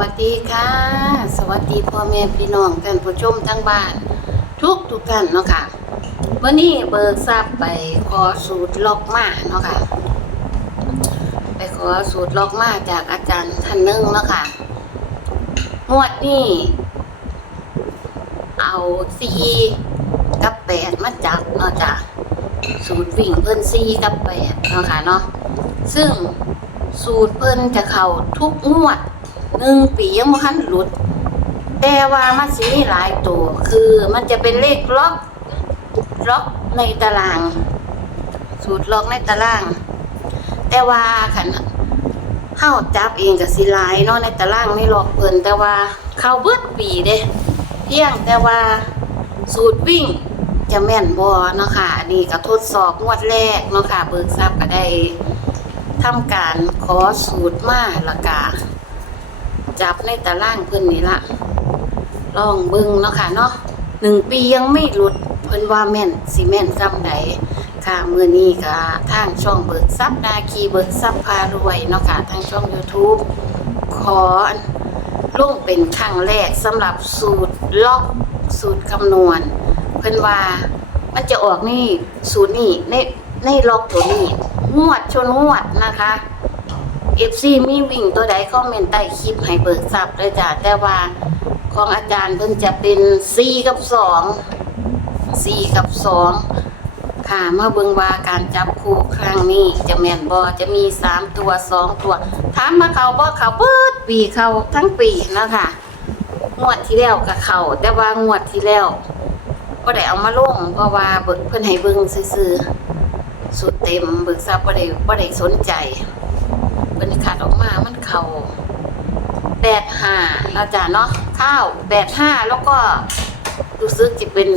วัสดีค่ะ สวัสดีพ่อแม่พี่น้องท่านผู้ชมทั้งบ้าน ทุกทุกท่านเนาะค่ะวันนี้เบิกทราบไปขอสูตรล็อกมาเนาะค่ะ ไปขอสูตรล็อกมาจากอาจารย์ท่านนึงเนาะค่ะงวดนี้เอาซีกับแปดมาจับเนาะจ้ะสูตรวิ่งเพิ่นซีกับแปดเนาะค่ะเนาะซึ่งสูตรเพิ่นจะเข้าทุกงวด หนึ่งปียังบ่ทันหลุด แต่ว่ามันสีหลายตัว คือมันจะเป็นเลขล็อกล็อกในตาราง สูตรล็อกในตาราง แต่ว่าคันเฮาจับเองก็สิหลายเนาะในตารางไม่ล็อกเพิ่นแต่ว่าเข้าเบิดปีเด้เพียงแต่ว่าสูตรวิ่งจะแม่นบ่เนาะค่ะอันนี้ก็ทดสอบงวดแรกเนาะค่ะเบิกทรัพย์ก็ได้ทำการขอสูตรมาละกา จับในตารางเพิ่นนี่ละลองเบิ่งเนาะค่ะเนาะหนึ่งปียังไม่หลุดเพิ่นว่าแม่นสิแม่นซ้ำใดค่ะมือนี้ก็ทางช่องเบิกทรัพย์นาคีเบิกทรัพย์พารวยเนาะค่ะทางช่อง YouTube ขอลงเป็นครั้งแรกสำหรับสูตรล็อกสูตรคำนวณ เพิ่นว่ามันจะออกนี่สูตรนี่ในในล็อกตัวนี้งวดชนงวดนะคะ FC มีวิ่งตัวใดคอมเมนต์ใต้คลิปให้เบิกทรัพย์เลยจ้ะแต่ว่าของอาจารย์เพิ่นจะเป็น4กับ2 4กับ2ค่ะเมาเบิงว่าการจับคู่ครั้งนี้จะแมนบ่จะมี3ตัว2ตัวถามมาเขาบ่เขาเปิดปีเขาทั้งปีนะคะงวดที่แล้วก็เขาแต่ว่างวดที่แล้วก็ได้เอามาลงเพราะว่าเบิกเพิ่อนให้เบิงซื่อสุดเต็มเบิกทรัพย์บ่ได้บ่ได้สนใจ เพิ่นขาดออกมา มันเข้า85แล้วจ้ะเนาะข้าว85แล้วก็รู้สึกจะเป็น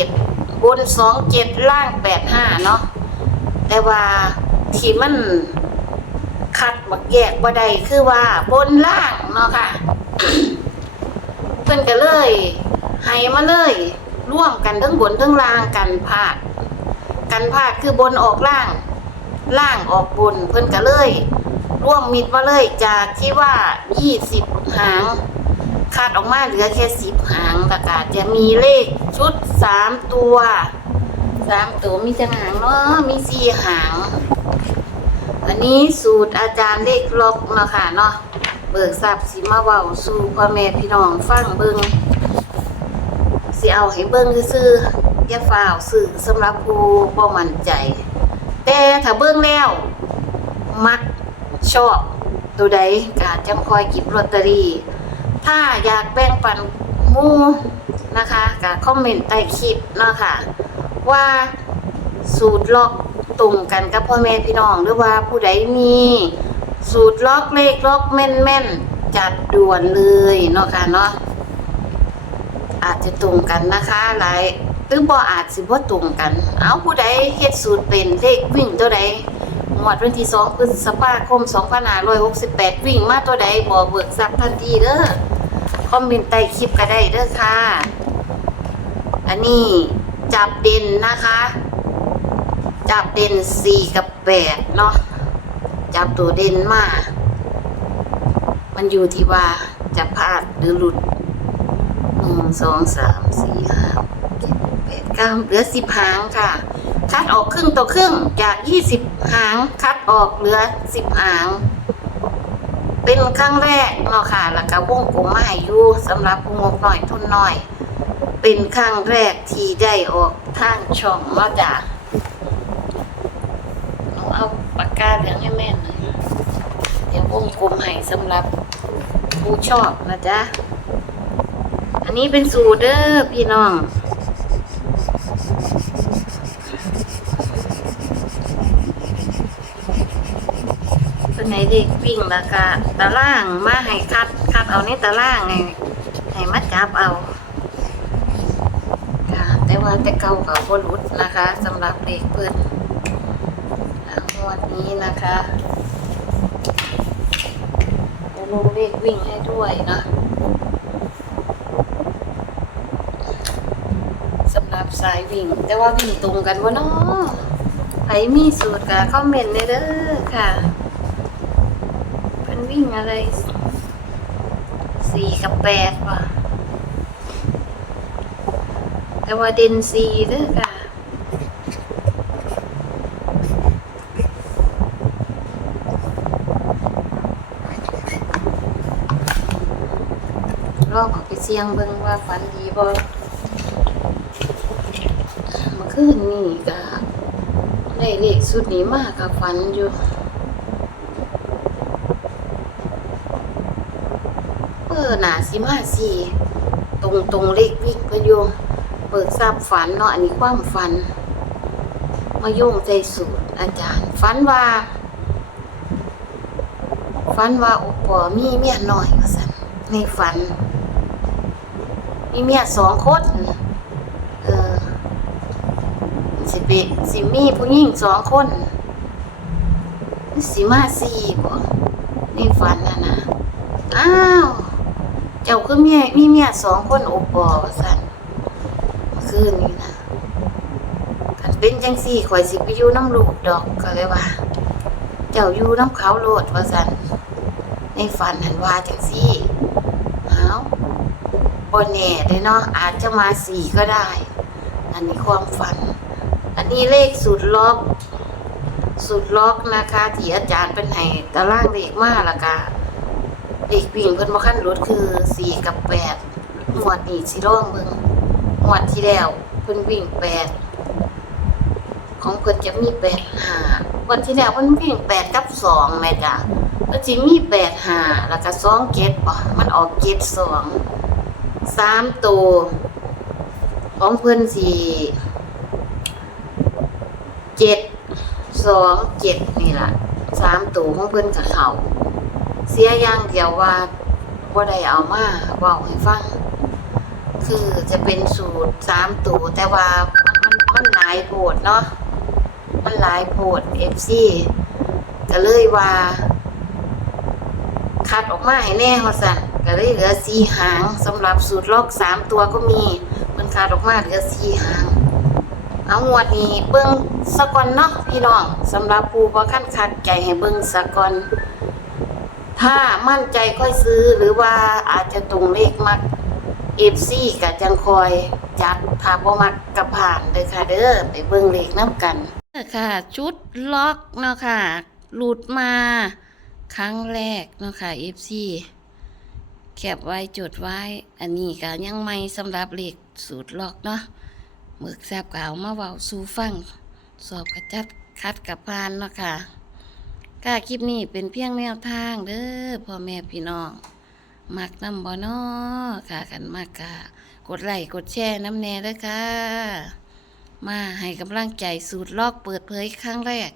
27บน27ล่าง85เนาะแต่ว่าที่มันคัดบักแยกบ่ได้คือว่าบนล่างเนาะค่ะเพิ่นก็เลยให้มาเลย ร่วมกันทั้งบนทั้งล่างกันพาดกันพาดคือบนออกล่าง ล่างออกบนเพิ่นก็เลย ร่วมมิดมาเลยจากที่ว่า20หางคาดออกมาเหลือแค่10หางแล้วก็จะมีเลขชุด3ตัว3ตัวมีจังหางเนาะมี4หางอันนี้สูตรอาจารย์เลขล็อกเนาะค่ะเนาะเบิกทรัพย์สิมาเว้าสู่พ่อแม่พี่น้องฟังเบิ่งสิเอาให้เบิ่งซื่อๆอย่าฝ่าวสื่อสำหรับผู้บ่มั่นใจ แต่ถ้าเบิ่งแล้ว มัก ชอบตัวใดก็จังคอยกิบลอตเตอรี่ถ้าอยากแบ่งปันมูนะคะก็คอมเมนต์ใต้คลิปเนาะค่ะ ว่าสูตรล็อกตรงกันกับพ่อแม่พี่น้องหรือว่าผู้ใดมีสูตรล็อกเลขล็อกแม่นแม่นจัดด่วนเลยเนาะค่ะเนาะอาจจะตรงกันนะคะหลายหรือบ่อาจสิบ่ตรงกัน เอาผู้ใดเฮ็ดสูตรเป็นเลขวิ่งตัวใด งวดวันที่2พฤษภาคม2568วิ่งมาตัวใดบ่เบิกทรัพย์ทันทีเด้อคอมเมนต์ใต้คลิปก็ได้เด้อค่ะ อันนี้จับเด่นนะคะ จับเด่นสี่กับแปดเนาะจับตัวเด่นมามันอยู่ที่ว่าจะพลาดหรือหลุดหนึ่งสองสามสี่ห้าเจ็ดแปดเก้าเหลือสิบหางค่ะ คัดออกครึ่งต่อครึ่งจากยี่สิบหางคัดออกเหลือสิบหาง เป็นครั้งแรกเนาะค่ะแล้วก็วงกลมมาให้อยู่สำหรับผู้งบหน่อยทุนหน่อย เป็นครั้งแรกที่ได้ออกทางช่องเนาะจ้ะเอาปากกาเหลืองให้แม่หน่อยเดี๋ยววงกลมให้สำหรับผู้ชอบนะจ๊ะอันนี้เป็นสูตรเด้อพี่น้อง เป็นไหนเด็กวิ่งแล้วก็ตารางมาให้คัดคัดเอาในตารางให้ให้มาจับเอาค่ะแต่ว่าแต่เก่ากับบรุษนะคะสำหรับเด็กเพิ่นอะงวดนี้นะคะจะลงเลขวิ่งให้ด้วยนะสำหรับสายวิ่ง แต่ว่าวิ่งตรงกันวะเนาะใครมีสูตรกับคอมเมนต์ในเด้อค่ะ วิ่งอะไรสี่กับแปดว่ะ แต่ว่าเดนสี่เด้อค่ะลองเอาไปเสียงเบิ่งว่าฝันดีบ่เมื่อคืนนี่ก็ได้เลขสุดนี้มากกับฝันอยู่ เออหนาสิมาสิตรงตรงเลขวิ่งไปอยู่เปิดทราบฝันเนาะอันนี้ความฝัน มาโยงใจสูตรอาจารย์ ฝันว่า ฝันว่าโอปอมีเมียน้อยว่าซั่นในฝัน มีเมียสองคนเออสิเป็นสิมีผู้หญิงสองคนสิมาสี่บ่ในฝันนะนะอ้าว เจ้าคือเมียมีเมียสองคนโอปอว่าสันคืนนี้นะคันเป็นจังสี่ข่อยสิไปอยู่น้ำลูกดอกก็เลยว่า เจ้าอยู่น้ำเขาโลดว่าซั่นในฝันหันว่าจังสี่อ้าบ่แน่เลยเนาะอาจจะมาสี่ก็ได้ อันนี้ความฝัน อันนี้เลขสูตรล็อกสูตรล็อกนะคะที่อาจารย์เป็นให้ตารางเลขมาและกะ เด็กวิ่งเพิ่นบ่คันรถคือสี่กับแปดหวดนี้สิร้องเบิ่งหวดที่แล้วเพิ่นวิ่งแปดของเพิ่นจะมีแปดห้าวันที่แล้วเพิ่นวิ่งแปดกับสองแม่จ้ะก็สิมีแปดห้าแล้วก็สองเจ็ดบ่มันออกเจ็ดสองสามตัวของเพิ่นสิเจ็ดสองเจ็ดนี่ล่ะสามตัวของเพิ่นกับเขา เสียอย่างเดียวว่าว่าได้เอามาเว่าให้ฟัง คือจะเป็นสูตรสามตัวแต่ว่ามันมันมันหลายโพดเนาะมันหลายโพดเอฟซีก็เลยว่าคัดออกมาให้แน่เขาสั่นก็เลยเหลือสี่หางสำหรับสูตรลอกสามตัวก็มีมันคัดออกมาเหลือสี่หางเอางวดนี้เบิ้งสะกอนเนาะพี่น้องสำหรับผู้บ่ขั้นคัดใจให้เบิ้งสะกอน ถ้ามั่นใจค่อยซื้อหรือว่าอาจจะตรงเลขมักเอฟซีกับจังคอยจัดถาบ่มักกับผ่านเด้อค่ะเด้อไปเบิ่งเลขน้ำกันค่ะ ชุดล็อกเนาะค่ะ หลุดมาครั้งแรกเนาะค่ะเอฟซีแคบไว้จดไว้ อันนี้ก็ยังไม่สำหรับเลขสูตรล็อกเนาะหมึกแซบกเอามาเว้าสูฟัง สอบกระจัดคัดกับพานเนาะค่ะ ค่ะคลิปนี้เป็นเพียงแนวทางเด้อพ่อแม่พี่น้อง มักน้ำบ่อนอค่ะกันมากค่ะ กดไลค์กดแชร์น้ำแน่ด้วยค่ะ มาให้กำลังใจสูตรลอกเปิดเผยครั้งแรก